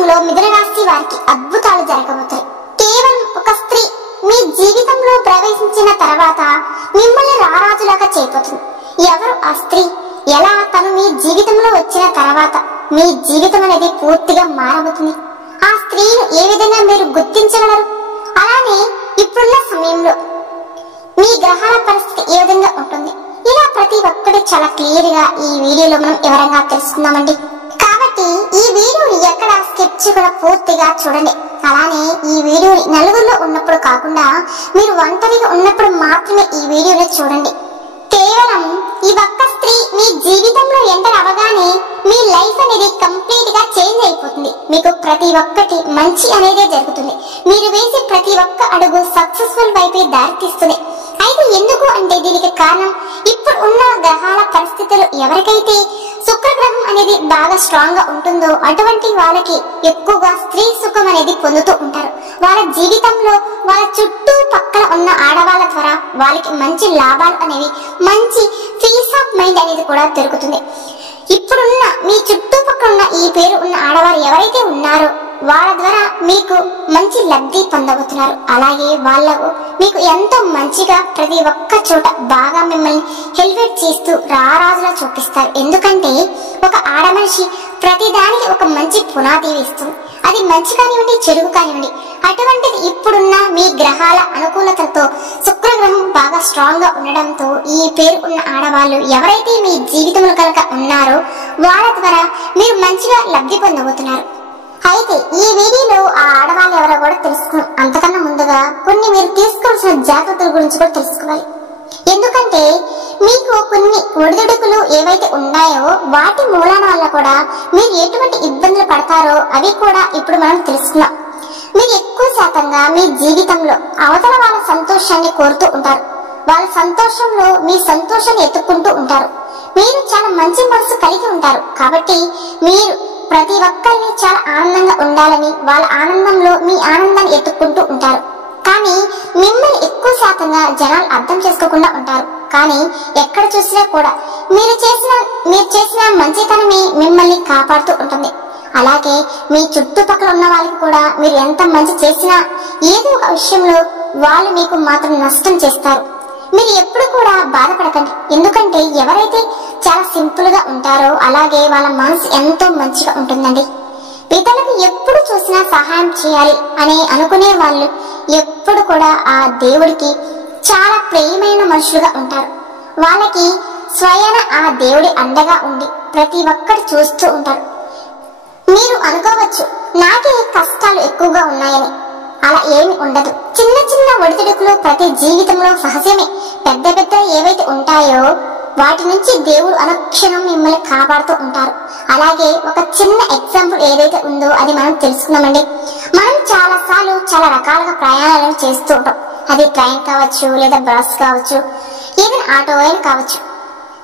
మాసంలో మిథున రాశి వారికి అద్భుతాలు జరగబోతాయి. కేవలం ఒక స్త్రీ మీ జీవితంలో ప్రవేశించిన తర్వాత మిమ్మల్ని రారాజులాగా చేయబోతుంది. ఎవరు ఆ స్త్రీ, ఎలా తను మీ జీవితంలో వచ్చిన తర్వాత మీ జీవితం అనేది పూర్తిగా మారబోతుంది, ఆ స్త్రీని ఏ విధంగా మీరు గుర్తించగలరు, అలానే ఇప్పుడున్న సమయంలో మీ గ్రహాల పరిస్థితి ఏ విధంగా ఉంటుంది, ఇలా ప్రతి ఒక్కటి చాలా క్లియర్ గా ఈ వీడియోలో మనం వివరంగా తెలుసుకుందామండి. కాబట్టి ఈ వీడియోని ఎక్కడ స్కిప్ చేయకుండా పూర్తిగా చూడండి. అలానే ఈ వీడియోని నలుగురిలో ఉన్నప్పుడు కాకుండా మీరు ఒంటరిగా ఉన్నప్పుడు మాత్రమే ఈ వీడియోని చూడండి. కేవలం ఈ ఒక్క స్త్రీ మీ జీవితంలో ఎంటర్ అవగానే మీ లైఫ్ అనేది కంప్లీట్ గా చేంజ్ అయిపోతుంది. మీకు ప్రతి ఒక్కటి మంచి అనేది జరుగుతుంది. మీరు వేసే ప్రతి ఒక్క అడుగు సక్సెస్ఫుల్ వైపే దారితీస్తుంది. అయితే ఎందుకు అంటే దీనికి కారణం ఇప్పుడు ఉన్న గ్రహాల పరిస్థితులు ఎవరికైతే శుక్రగ్రహం అనేది బాగా స్ట్రాంగ్ గా ఉంటుందో అటువంటి వాళ్ళకి ఎక్కువగా స్త్రీ సుఖం అనేది పొందుతూ ఉంటారు. వాళ్ళ జీవితంలో వాళ్ళ చుట్టూ పక్కన ఉన్న ఆడవాళ్ళ ద్వారా వాళ్ళకి మంచి లాభాలు అనేవి, మంచి పీస్ ఆఫ్ మైండ్ అనేది కూడా దొరుకుతుంది. ఇప్పుడున్న మీ చుట్టుపక్కల ఉన్న ఈ పేరు ఉన్న ఆడవారు ఎవరైతే ఉన్నారో వాళ్ళ ద్వారా మీకు మంచి లబ్ధి పొందబోతున్నారు. అలాగే వాళ్ళకు మీకు ఎంతో మంచిగా ప్రతి ఒక్క చోట బాగా మిమ్మల్ని హెల్వెట్ చేస్తూ రారాజులా చూపిస్తారు. ఎందుకంటే ఒక ఆడ మనిషి ప్రతిదానికి ఒక మంచి పునాది వేస్తుంది. అది మంచి కానివ్వండి, చెడు కానివ్వండి. అటువంటిది ఇప్పుడున్న మీ గ్రహాల అనుకూలతతో శుక్రగ్రహం బాగా స్ట్రాంగ్ గా ఉండడంతో ఈ పేరు ఉన్న ఆడవాళ్ళు ఎవరైతే మీ జీవితంలో కనుక ఉన్నారో వాళ్ళ ద్వారా మీరు మంచిగా లబ్ధి పొందబోతున్నారు. అయితే ఈ వీడియోలో ఆ ఆడవాళ్ళు ఎవరో కూడా తెలుసుకున్నాం. అంతకన్నా ముందుగా కొన్ని మీరు తీసుకోవాల్సిన జాగ్రత్తల గురించి కూడా తెలుసుకోవాలి. ఎందుకంటే మీకు కొన్ని ఒడిదుడుకులు ఏవైతే ఉన్నాయో వాటి మూలాన వల్ల కూడా మీరు ఎటువంటి ఇబ్బందులు పడతారో అవి కూడా ఇప్పుడు మనం తెలుసుకున్నాం. మీరు ఎక్కువ శాతంగా మీ జీవితంలో అవతల వాళ్ళ సంతోషాన్ని కోరుతూ ఉంటారు. వాళ్ళ సంతోషంలో మీ సంతోషాన్ని ఎత్తుక్కుంటూ ఉంటారు. మీరు చాలా మంచి మనసు కలిగి ఉంటారు. కాబట్టి మీరు ప్రతి ఒక్కరిని చాలా ఆనందంగా ఉండాలని వాళ్ళ ఆనందంలో మీ ఆనందాన్ని ఎత్తుక్కుంటూ ఉంటారు. కానీ మిమ్మల్ని ఎక్కువ శాతంగా జనాలు అర్థం చేసుకోకుండా ఉంటారు. కానీ ఎక్కడ చూసినా కూడా మీరు చేసిన మంచితనమే మిమ్మల్ని కాపాడుతూ ఉంటుంది. అలాగే మీ చుట్టుపక్కల ఉన్న వాళ్ళకి కూడా మీరు ఎంత మంచి చేసినా ఏదో ఒక విషయంలో వాళ్ళు మీకు మాత్రం నష్టం చేస్తారు. మీరు ఎప్పుడు కూడా బాధపడకండి. ఎందుకంటే ఎవరైతే చాలా సింపుల్ గా ఉంటారో అలాగే వాళ్ళ మనసు ఎంతో మంచిగా ఉంటుందండి. ఇతరులకు ఎప్పుడు చూసినా సహాయం చేయాలి అని అనుకునే వాళ్ళు ఎప్పుడు కూడా ఆ దేవుడికి చాలా ప్రియమైన మనుషులుగా ఉంటారు. వాళ్ళకి స్వయాన ఆ దేవుడి అండగా ఉండి ప్రతి ఒక్కటి చూస్తూ ఉంటారు. మీరు అనుకోవచ్చు నాకే కష్టాలు ఎక్కువగా ఉన్నాయని. అలా ఏమి ఉండదు. చిన్న చిన్న ఒడిదుడుకులు ప్రతి జీవితంలో సహజమే. పెద్ద పెద్ద ఏవైతే ఉంటాయో వాటి నుంచి దేవుడు అనుక్షణం మిమ్మల్ని కాపాడుతూ ఉంటారు. అలాగే ఒక చిన్న ఎగ్జాంపుల్ ఏదైతే ఉందో అది మనం తెలుసుకుందామండి. మనం చాలా సార్లు చాలా రకాలుగా ప్రయాణాలను చేస్తూ ఉంటాం. అది ట్రైన్ కావచ్చు, లేదా బస్ కావచ్చు, ఈవెన్ ఆటో అయినా కావచ్చు.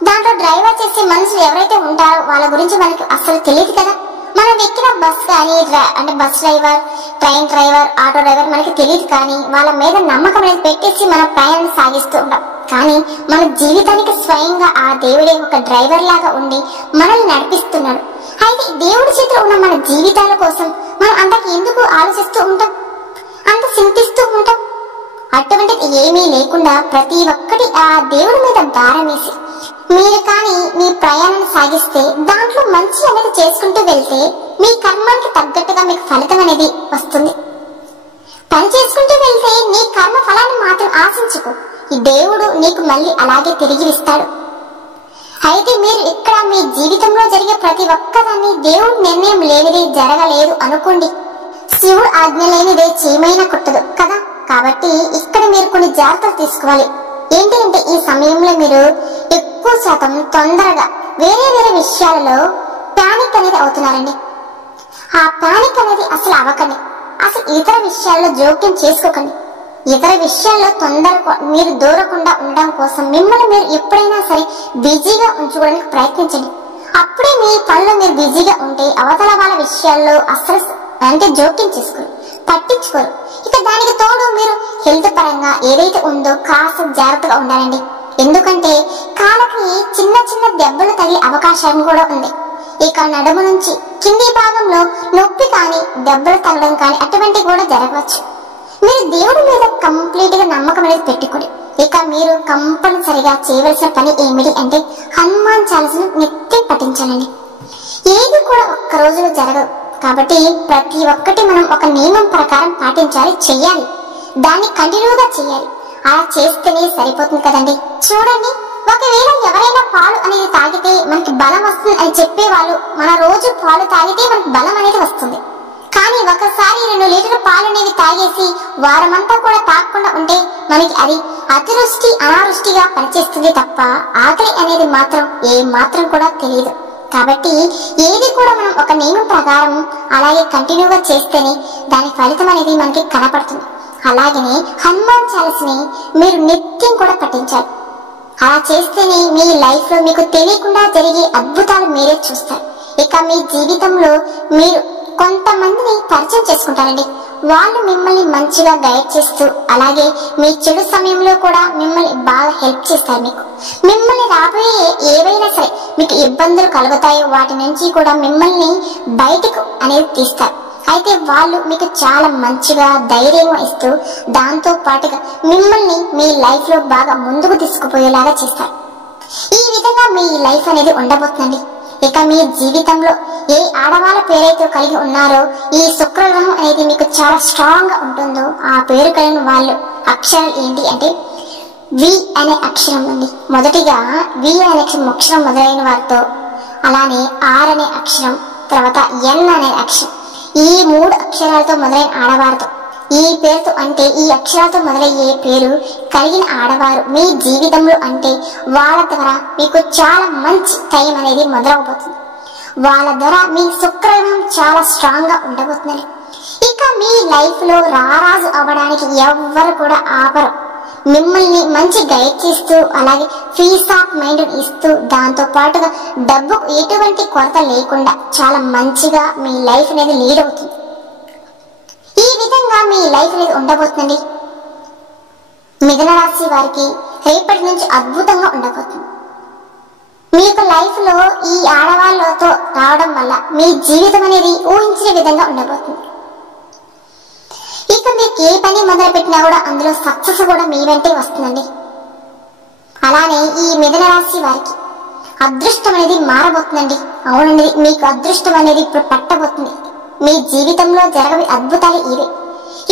దాంట్లో డ్రైవర్ చేసే మనుషులు ఎవరైతే ఉంటారో వాళ్ళ గురించి మనకు అసలు తెలియదు కదా. మనం ఎక్కిన బస్ కానీ అంటే bus driver, train driver, auto driver మనకి తెలియదు. కానీ వాళ్ళ మీద నమ్మకం అనేది పెట్టేసి మన ప్రయాణం సాగిస్తూ ఉంటాం. కానీ మన జీవితానికి స్వయంగా ఆ దేవుడే ఒక డ్రైవర్ లాగా ఉండి మనల్ని నడిపిస్తున్నాడు. అయితే దేవుడి చేతిలో ఉన్న మన జీవితాల కోసం మనం అంతకు ఎందుకు ఆలోచిస్తూ ఉంటాం, అంత చింతిస్తూ ఉంటాం? అటువంటిది ఏమీ లేకుండా ప్రతి ఒక్కటి ఆ దేవుడి మీద భారం వేసి మీరు కానీ మీ ప్రయాణం సాగిస్తే దాంట్లో మంచి అనేది చేసుకుంటూ వెళ్తే మీ కర్మానికి తగ్గట్టుగా మీకు ఫలితం అనేది వస్తుంది. పని చేసుకుంటూ వెళ్తే నీ కర్మ ఫలాన్ని మాత్రం ఆశించుకో. ఈ దేవుడు నీకు మళ్ళీ అలాగే తిరిగి ఇస్తాడు. అయితే మీరు ఇక్కడ మీ జీవితంలో జరిగే ప్రతి ఒక్కదాన్ని దేవుడి నిర్ణయం లేనిదే జరగలేదు అనుకోండి. శివుడు ఆజ్ఞ లేనిదే చీమైనా కుట్టదు కదా. కాబట్టి ఇక్కడ మీరు కొన్ని జాగ్రత్తలు తీసుకోవాలి. ఏంటంటే ఈ సమయంలో మీరు ఎక్కువ శాతం తొందరగా వేరే వేరే విషయాలలో పానిక్ అనేది అవుతున్నారండి. ఆ పానిక్ అనేది అసలు అవ్వకండి. అసలు ఇతర విషయాల్లో జోక్యం చేసుకోకండి. ఇతర విషయాల్లో తొందరగా మీరు దూరకుండా ఉండడం కోసం మిమ్మల్ని మీరు ఎప్పుడైనా సరే బిజీగా ఉంచుకోవడానికి ప్రయత్నించండి. అప్పుడే మీ పనులు మీరు బిజీగా ఉంటే అవతల వాళ్ళ విషయాల్లో అసలు అంటే జోక్యం చేసుకోరు, పట్టించుకోరు. ఇక దానికి తోడు మీరు హెల్త్ పరంగా ఏదైతే ఉందో కాస్త జాగ్రత్తగా ఉండాలండి. ఎందుకంటే కాళ్ళకి చిన్న చిన్న దెబ్బలు తగిలే అవకాశం కూడా ఉంది. ఇక నడుము నుంచి కింది భాగంలో నొప్పి కానీ దెబ్బలు తగలడం కానీ అటువంటివి కూడా జరగవచ్చు. మీరు దేవుడి మీద కంప్లీట్ గా నమ్మకం అనేది పెట్టుకోండి. ఇక మీరు కంపల్సరిగా చేయవలసిన పని ఏమిటి అంటే హనుమాన్ చాలీసాను నిత్యం పఠించాలండి. ఏది కూడా ఒక్క రోజులో జరగదు కాబట్టి ప్రతి ఒక్కటి మనం ఒక నియమం ప్రకారం పాటించాలి, చెయ్యాలి, దాన్ని కంటిన్యూగా చేయాలి. అలా చేస్తేనే సరిపోతుంది కదండి. చూడండి, ఒకవేళ ఎవరైనా పాలు అనేది తాగితే మనకి బలం వస్తుంది అని చెప్పేవాళ్ళు మన రోజు పాలు తాగితే మనకి బలం అనేది వస్తుంది. కానీ ఒకసారి 2 లీటర్ల పాలు అనేవి తాగేసి వారమంతా కూడా తాగకుండా ఉంటే మనకి అది అతివృష్టి అనావృష్టిగా పనిచేస్తుంది తప్ప ఆకలి అనేది మాత్రం ఏ మాత్రం కూడా తెలియదు. కాబట్టి ఏది కూడా మనం ఒక నియమం ప్రకారం అలాగే కంటిన్యూగా చేస్తేనే దాని ఫలితం అనేది మనకి కనపడుతుంది. అలాగనే హనుమాన్ చాలీసాని మీరు నిత్యం కూడా పఠించాలి. అలా చేస్తేనే మీ లైఫ్ లో మీకు తెలియకుండా జరిగే అద్భుతాలు మీరే చూస్తారు. ఇక మీ జీవితంలో మీరు కొంతమందిని పరిచయం చేసుకుంటారండి. వాళ్ళు మిమ్మల్ని మంచిగా గైడ్ చేస్తూ అలాగే మీ చెడు సమయంలో కూడా మిమ్మల్ని బాగా హెల్ప్ చేస్తారు. మిమ్మల్ని రాబోయే ఏవైనా సరే మీకు ఇబ్బందులు కలుగుతాయో వాటి నుంచి కూడా మిమ్మల్ని బయటకు అనేది తీస్తారు. అయితే వాళ్ళు మీకు చాలా మంచిగా ధైర్యం ఇస్తూ దాంతో పాటుగా మిమ్మల్ని మీ లైఫ్ లో బాగా ముందుకు తీసుకుపోయేలాగా చేస్తారు. ఈ విధంగా మీ లైఫ్ అనేది ఉండబోతుందండి. ఇక మీ జీవితంలో ఏ ఆడవాళ్ళ పేరైతే కలిగి ఉన్నారో ఈ శుక్రగ్రహం అనేది మీకు చాలా స్ట్రాంగ్ గా ఉంటుందో ఆ పేరు కలిగిన వాళ్ళు అక్షరాలు ఏంటి అంటే వి అనే అక్షరం అండి. మొదటిగా వి అనే అక్షరం మొదలైన వారితో, అలానే ఆర్ అనే అక్షరం, తర్వాత ఎన్ అనే అక్షరం, ఈ 3 అక్షరాలతో మొదలైన ఆడవారితో, ఈ పేరుతో అంటే ఈ అక్షరాలతో మొదలయ్యే పేరు కలిగిన ఆడవారు మీ జీవితంలో అంటే వాళ్ళ ద్వారా మీకు చాలా మంచి టైం అనేది మొదలవబోతుంది. వాళ్ళ ద్వారా మీ శుక్రగ్రహం చాలా స్ట్రాంగ్ గా ఉండబోతుంది. ఇక మీ లైఫ్ లో రారాజు అవ్వడానికి ఎవ్వరు కూడా ఆపరు. మిమ్మల్ని మంచి గైడ్ చేస్తూ అలాగే పీస్ ఆఫ్ మైండ్ ఇస్తూ దాంతో పాటుగా డబ్బుకు ఎటువంటి కొరత లేకుండా చాలా మంచిగా మీ లైఫ్ అనేది లీడ్ అవుతుంది. ఈ విధంగా మీ లైఫ్ అనేది ఉండబోతుందండి. మిథున రాశి వారికి రేపటి నుంచి అద్భుతంగా ఉండబోతుంది. మీ యొక్క లైఫ్ లో ఈ ఆడవాళ్ళతో రావడం వల్ల మీ జీవితం అనేది ఊహించిన విధంగా ఉండబోతుంది. ఇక మీకు ఏ పని మొదలు పెట్టినా కూడా అందులో సక్సెస్ కూడా మీ వెంటే వస్తుందండి. అలానే ఈ మిథున రాశి వారికి అదృష్టం అనేది మారబోతుందండి. అవునండి, మీకు అదృష్టం అనేది ఇప్పుడు పట్టబోతుంది. మీ జీవితంలో జరగని అద్భుతాలు ఇవే.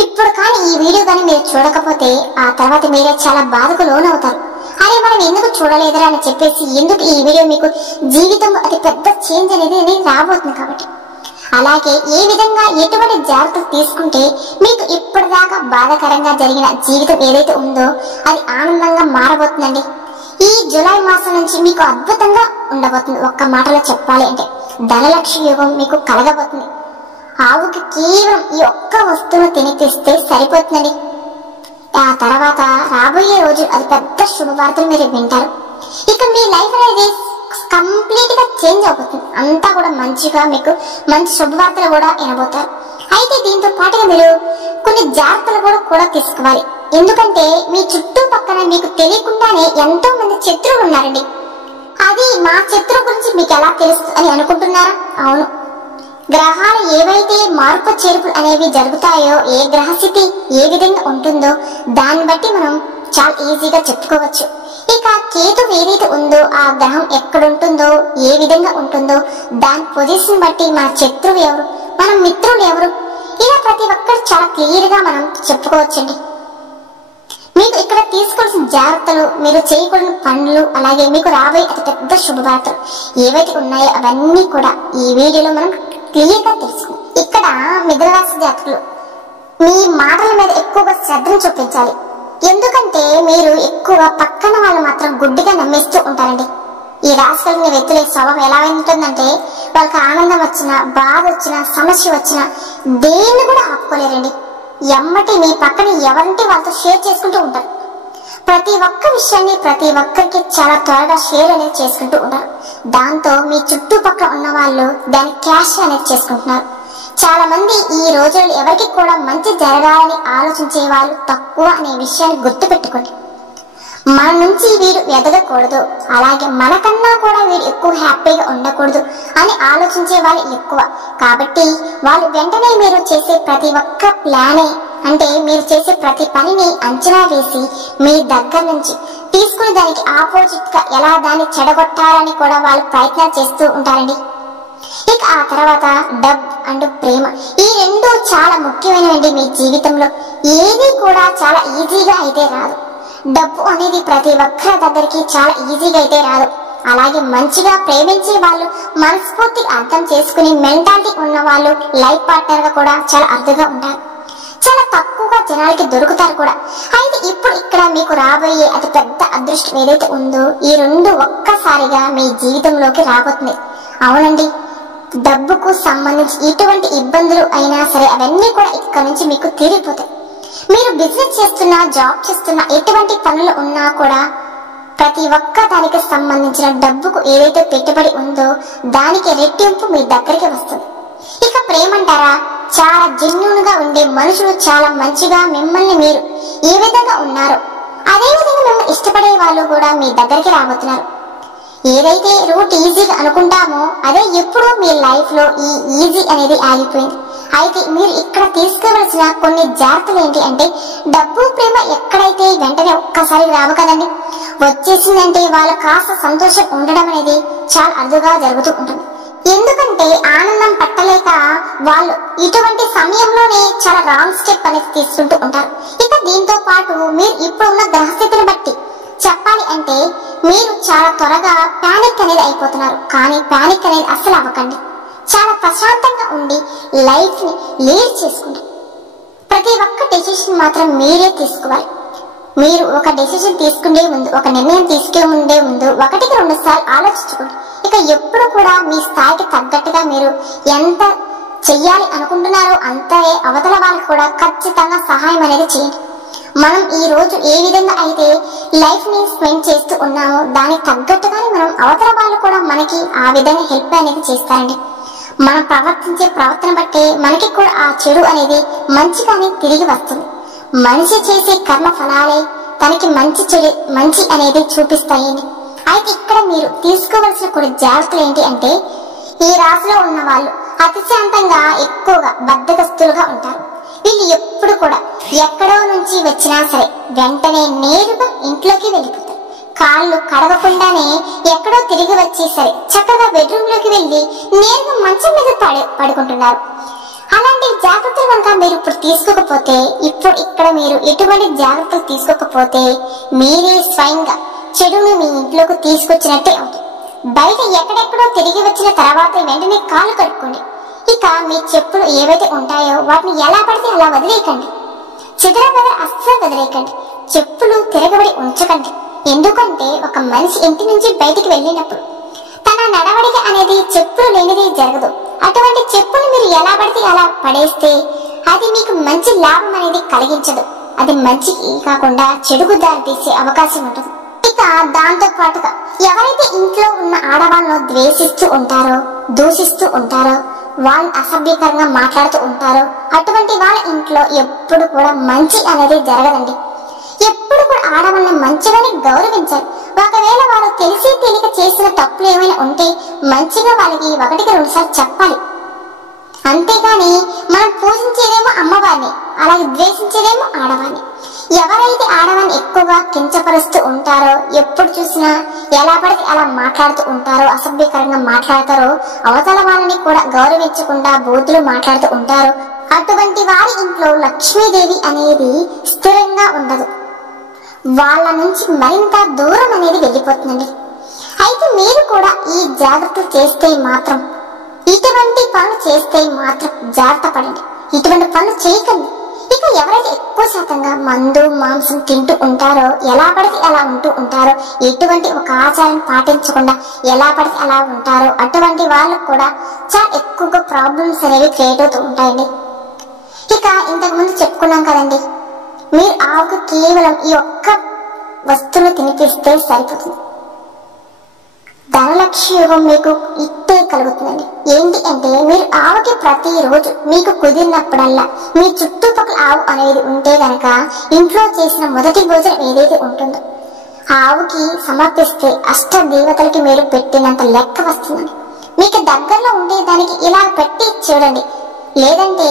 ఇప్పుడు కానీ ఈ వీడియో కానీ మీరు చూడకపోతే ఆ తర్వాత మీరే చాలా బాధకు లోనవుతారు. అరే మనం ఎందుకు చూడలేదురా అని చెప్పేసి ఎందుకు ఈ వీడియో మీకు జీవితంలో అతి పెద్ద చేంజ్ అనేది రాబోతుంది. కాబట్టి అలాగే ఏ విధంగా ఎటువంటి జాగ్రత్తలు తీసుకుంటే మీకు ఇప్పటిదాకా బాధాకరంగా జరిగిన జీవితం ఏదైతే ఉందో అది ఆనందంగా మారబోతుందండి. ఈ జూలై మాసం నుంచి మీకు అద్భుతంగా ఉండబోతుంది. ఒక్క మాటలో చెప్పాలి అంటే ధనలక్ష్మి యోగం మీకు కలగబోతుంది. ఆవుకి కేవలం ఈ ఒక్క వస్తువును తినిపిస్తే సరిపోతుందండి. ఆ తర్వాత రాబోయే రోజు అది పెద్ద శుభవార్తలు మీరు వింటారు. ఇక మీ లైఫ్ అనేది కంప్లీట్ గా చేంజ్ అవుతుంది. అంతా కూడా మంచిగా మీకు మంచి శుభవార్తలు కూడా వినబోతారు. అయితే దీంతో పాటుగా మీరు కొన్ని జాగ్రత్తలు కూడా తీసుకోవాలి. ఎందుకంటే మీ చుట్టుపక్కల మీకు తెలియకుండానే ఎంతో మంది శత్రువులు ఉన్నారండి. అది మా శత్రువు గురించి మీకు ఎలా తెలుసు అని అనుకుంటున్నారా? అవును, గ్రహాలు ఏవైతే మార్పు చేర్పులు అనేవి జరుగుతాయో ఏ గ్రహస్థితి ఏ విధంగా ఉంటుందో దాన్ని బట్టి మనం చాలా ఈజీగా చెప్పుకోవచ్చు. ఇక కేతు ఏదైతే ఉందో ఆ గ్రహం ఎక్కడుంటుందో ఏ విధంగా ఉంటుందో దాని పొజిషన్ బట్టి మన శత్రువు ఎవరు మన మిత్రులు ఎవరు ఇలా ప్రతి ఒక్కరు చాలా క్లియర్ గా మనం చెప్పుకోవచ్చండి. మీకు ఇక్కడ తీసుకోవాల్సిన జాగ్రత్తలు, మీరు చేయకూడని పనులు, అలాగే మీకు రాబోయే అతి పెద్ద శుభవార్తలు ఏవైతే ఉన్నాయో అవన్నీ కూడా ఈ వీడియోలో మనం క్లియర్ గా తెలుసుకుందాం. ఇక్కడ మిథున రాశి జాతకులు మీ మాటల మీద ఎక్కువగా శ్రద్ధను చూపించాలి. ఎందుకంటే మీరు ఎక్కువగా పక్కన వాళ్ళు మాత్రం గుడ్డిగా నమ్మేస్తూ ఉంటారండి. ఈ రాశి కలిగిన వ్యక్తుల స్వభావం ఎలా ఉంటుందంటే వాళ్ళకి ఆనందం వచ్చినా బాధ వచ్చినా సమస్య వచ్చినా దేన్ని కూడా ఆపుకోలేరండి. ఎమ్మటి మీ పక్కన ఎవరంటే వాళ్ళతో షేర్ చేసుకుంటూ ఉంటారు. ప్రతి ఒక్క విషయాన్ని ప్రతి ఒక్కరికి చాలా త్వరగా షేర్ అనేది చేసుకుంటూ ఉంటారు. దాంతో మీ చుట్టుపక్కల ఉన్న వాళ్ళు దాన్ని క్యాష్ అనేది చేసుకుంటున్నారు. చాలా మంది ఈ రోజుల్లో ఎవరికి కూడా మంచి జరగాలని ఆలోచించే వాళ్ళు తక్కువ అనే విషయాన్ని గుర్తు పెట్టుకోండి. మన నుంచి వీడు ఎదగకూడదు, అలాగే మనకన్నా కూడా వీడు ఎక్కువ హ్యాపీగా ఉండకూడదు అని ఆలోచించే వాళ్ళు ఎక్కువ. కాబట్టి వాళ్ళు వెంటనే మీరు చేసే ప్రతి ఒక్క ప్లానే, అంటే మీరు చేసే ప్రతి పనిని అంచనా వేసి మీ దగ్గర నుంచి తీసుకుని దానికి ఆపోజిట్ గా ఎలా దాన్ని చెడగొట్టాలని కూడా వాళ్ళు ప్రయత్నాలు చేస్తూ ఉంటారండి. ఇక ఆ తర్వాత డబ్బు అండ్ ప్రేమ, ఈ రెండు చాలా ముఖ్యమైనవండి. మీ జీవితంలో ఏది కూడా చాలా ఈజీగా అయితే రాదు. డబ్బు అనేది ప్రతి ఒక్కరి దగ్గరికి చాలా ఈజీగా అయితే రాదు. అలాగే మంచిగా ప్రేమించే వాళ్ళు, మనస్ఫూర్తిగా అర్థం చేసుకుని మెంటాలిటీ ఉన్న వాళ్ళు లైఫ్ పార్ట్నర్ గా కూడా చాలా అరుదుగా ఉంటారు. చాలా తక్కువగా జనాలకి దొరుకుతారు కూడా. అయితే ఇప్పుడు ఇక్కడ మీకు రాబోయే అతి పెద్ద అదృష్టం ఏదైతే ఉందో, ఈ రెండు ఒక్కసారిగా మీ జీవితంలోకి రాబోతుంది. అవునండి, డబ్బుకు సంబంధించి ఎటువంటి ఇబ్బందులు అయినా సరే అవన్నీ కూడా ఇక్కడ నుంచి మీకు తీరిపోతాయి. మీరు బిజినెస్ చేస్తున్నా, జాబ్ చేస్తున్నా, ఎటువంటి పనులు ఉన్నా కూడా ప్రతి ఒక్క దానికి సంబంధించిన డబ్బుకు ఏదైతే పెట్టుబడి ఉందో దానికి రెట్టింపు మీ దగ్గరికి వస్తుంది. ఇక ప్రేమ అంటారా, చాలా జెన్యూన్ గా ఉండే మనుషులు చాలా మంచిగా మిమ్మల్ని మీరు ఏ విధంగా ఉన్నారో అదే విధంగా మిమ్మల్ని ఇష్టపడే వాళ్ళు కూడా మీ దగ్గరికి రాబోతున్నారు. ఏదైతే రూట్ ఈజీగా అనుకుంటామో అదే ఎప్పుడూ మీ లైఫ్ లో ఈ ఈజీ అనేది ఆగిపోయింది. అయితే మీరు ఇక్కడ తీసుకోవలసిన కొన్ని జాగ్రత్తలు ఏంటి అంటే, డబ్బు ప్రేమ ఎక్కడైతే వెంటనే ఒక్కసారి రావు కదండి. వచ్చేసిందంటే వాళ్ళు కాస్త సంతోషం ఉండడం అనేది చాలా అరుదుగా జరుగుతూ ఉంటుంది. ఎందుకంటే ఆనందం పట్టలేక వాళ్ళు ఇటువంటి సమయంలోనే చాలా రాంగ్ స్టెప్ అనేది తీసుకుంటూ ఉంటారు. ఇక దీంతో పాటు మీరు ఇప్పుడు ఉన్న గ్రహస్థితిని బట్టి చెప్పాలి అంటే మీరు చాలా త్వరగా పానిక్ అనేది అయిపోతున్నారు. కానీ పానిక్ అనేది అస్సలు అవ్వకండి. చాలా ప్రశాంతంగా ఉండి లైఫ్ ని లీడ్ చేసుకోండి. ప్రతి ఒక్క డెసిషన్ మాత్రం మీరే తీసుకోవాలి. మీరు ఒక డెసిషన్ తీసుకునే ముందు, ఒక నిర్ణయం తీసుకునే ముందు 1-2 సార్లు ఆలోచించుకోండి. ఇక ఎప్పుడు కూడా మీ స్థాయికి తగ్గట్టుగా మీరు ఎంత చెయ్యాలి అనుకుంటున్నారో అంతే అవతల వాళ్ళకి కూడా ఖచ్చితంగా సహాయం అనేది చేయండి. మనం ఈ రోజు ఏ విధంగా అయితే లైఫ్ ని స్పెండ్ చేస్తూ ఉన్నామో దానికి తగ్గట్టుగానే మనం అవతల వాళ్ళు కూడా మనకి ఆ విధంగా హెల్ప్ అనేది చేస్తారండి. మనం ప్రవర్తించే ప్రవర్తన బట్టే మనకి కూడా ఆ చెడు అనేది మంచిగానే తిరిగి వస్తుంది. మనిషి చేసే కర్మ ఫలాలే తనకి మంచి అనేది చూపిస్తాయండి. అయితే ఇక్కడ మీరు తీసుకోవలసిన కొన్ని జాగ్రత్తలు ఏంటి అంటే, ఈ రాశిలో ఉన్న వాళ్ళు అతిశాంతంగా ఎక్కువగా బద్ధకస్తులుగా ఉంటారు. వీళ్ళు ఎప్పుడు కూడా ఎక్కడో నుంచి వచ్చినా సరే వెంటనే నేరుగా ఇంట్లోకి వెళ్ళిపోతారు. కాళ్ళు కడగకుండానే ఎక్కడో తిరిగి వచ్చి సరే చక్కగా బెడ్రూమ్ లోకి వెళ్ళి నేరుగా మంచం మీద పడుకుంటున్నారు. అలాంటి జాగ్రత్తలు కనుక మీరు ఇప్పుడు తీసుకోకపోతే, ఇప్పుడు ఇక్కడ మీరు ఎటువంటి జాగ్రత్తలు తీసుకోకపోతే మీరే స్వయంగా చెడును మీ ఇంట్లోకి తీసుకొచ్చినట్టే అవుతుంది. బయట ఎక్కడెక్కడో తిరిగి వచ్చిన తర్వాత వెంటనే కాళ్ళు కడుక్కోండి. ఇక మీ చెప్పులు ఏవైతే ఉంటాయో వాటిని ఎలా పడితే అలా వదిలేయకండి. చెదరబెదర అస్సలు వదిలేయకండి. చెప్పులు తిరగబడి ఉంచకండి. ఎందుకంటే ఒక మనిషి ఇంటి నుంచి బయటికి వెళ్ళినప్పుడు తన నడవడిక అనేది చెప్పులు లేనిది జరగదు. అటువంటి చెప్పులు మీరు ఎలా పడితే అలా పడేస్తే అది మీకు మంచి లాభం అనేది కలిగించదు. అది మంచికి కాకుండా చెడుకు దారి తీసే అవకాశం ఉంటుంది. ఇక దాంతో పాటుగా ఎవరైతే ఇంట్లో ఉన్న ఆడవాళ్ళను ద్వేషిస్తూ ఉంటారో, దూషిస్తూ ఉంటారో, వాళ్ళు అసభ్యకరంగా మాట్లాడుతూ ఉంటారో అటువంటి వాళ్ళ ఇంట్లో ఎప్పుడు కూడా మంచి అనేది జరగదండి. ఎప్పుడు కూడా ఆడవాళ్ళని మంచిగానే గౌరవించాలి. ఒకవేళ వారు తెలిసి తెలియక చేసిన తప్పులు ఏమైనా ఉంటే మంచిగా వాళ్ళకి 1-2 సార్లు చెప్పాలి. అంతేగాని మనం పూజించేదేమో అమ్మవారిని, అలాగే ద్వేషించేదేమో ఆడవారిని. ఎవరైతే ఆడవారిని ఎక్కువగా కించపరుస్తూ ఉంటారో, ఎప్పుడు చూసినా ఎలా పడితే అలా మాట్లాడుతూ ఉంటారో, అసభ్యకరంగా మాట్లాడతారో, అవతల వాళ్ళని కూడా గౌరవించకుండా బూతులు మాట్లాడుతూ ఉంటారో అటువంటి వారి ఇంట్లో లక్ష్మీదేవి అనేది స్థిరంగా ఉండదు. వాళ్ళ నుంచి మరింత దూరం అనేది వెళ్ళిపోతుందండి. అయితే మీరు కూడా ఈ జాగ్రత్తలు చేస్తే మాత్రం, ఇటువంటి పనులు చేస్తే మాత్రం జాగ్రత్త పడండి. ఇటువంటి పనులు చేయకండి. ఇక ఎవరైతే ఎక్కువ శాతంగా మందు మాంసం తింటూ ఉంటారో, ఎలా పడితే అలా ఉంటూ ఉంటారో, ఎటువంటి ఒక ఆచారం పాటించకుండా ఎలా పడితే అలా ఉంటారో అటువంటి వాళ్ళకు కూడా చాలా ఎక్కువగా ప్రాబ్లమ్స్ అనేవి క్రియేట్ అవుతూ ఉంటాయండి. ఇక ఇంతకు ముందు చెప్పుకున్నాం కదండి, మీరు ఆవుకు కేవలం ఈ ఒక్క వస్తువును తినిపిస్తే సరిపోతుంది. ధనలక్ష్మి యోగం మీకు ఇట్టే కలుగుతుందండి. ఏంటి అంటే, మీరు ఆవుకి ప్రతిరోజు మీకు కుదిరినప్పుడల్లా మీ చుట్టుపక్కల ఆవు అనేది ఉంటే గనక ఇంట్లో చేసిన మొదటి భోజనం ఏదైతే ఉంటుందో ఆవుకి సమర్పిస్తే అష్ట దేవతలకి మీరు పెట్టినంత లెక్క వస్తుందండి. మీకు దగ్గరలో ఉండేదానికి ఇలా పెట్టి చూడండి. లేదంటే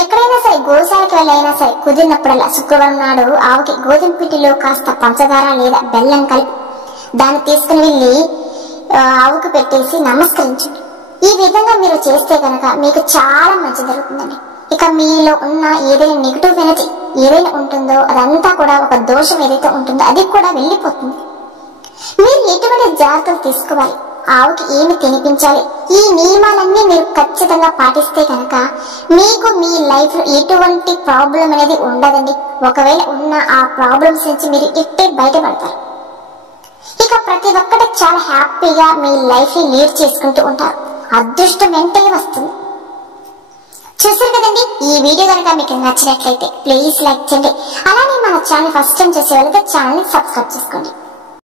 ఎక్కడైనా సరే గోశాలకు వెళ్ళైనా సరే కుదిరినప్పుడల్లా శుక్రవారం నాడు ఆవుకి గోధుమ పిండిలో కాస్త పంచదార లేదా బెల్లం కలిపి దాన్ని తీసుకుని వెళ్ళి ఆవుకు పెట్టేసి నమస్కరించండి. ఈ విధంగా మీరు చేస్తే కనుక మీకు చాలా మంచి జరుగుతుందండి. ఇక మీలో ఉన్న ఏదైనా నెగిటివ్ ఎనర్జీ ఏదైనా ఉంటుందో అదంతా కూడా, ఒక దోషం ఏదైతే ఉంటుందో అది కూడా వెళ్ళిపోతుంది. మీరు ఎటువంటి జాగ్రత్తలు తీసుకోవాలి, ఆవుకి ఏమి తినిపించాలి, ఈ నియమాలన్నీ మీరు ఖచ్చితంగా పాటిస్తే కనుక మీకు మీ లైఫ్ లో ఎటువంటి ప్రాబ్లం అనేది ఉండదండి. ఒకవేళ ఉన్న ఆ ప్రాబ్లమ్స్ నుంచి మీరు ఇట్టే బయటపడతారు. ఇక ప్రతి ఒక్కటి చాలా హ్యాపీగా మీ లైఫ్ ని లీడ్ చేసుకుంటూ ఉంటారు. అదృష్టం వెంటనే వస్తుంది. చూసారు కదండి, ఈ వీడియో కనుక మీకు నచ్చినట్లయితే ప్లీజ్ లైక్ చేయండి. అలానే మన ఛానల్ ఫస్ట్ టైం చూసే వాళ్ళైతే ఛానల్ ని సబ్స్క్రైబ్ చేసుకోండి.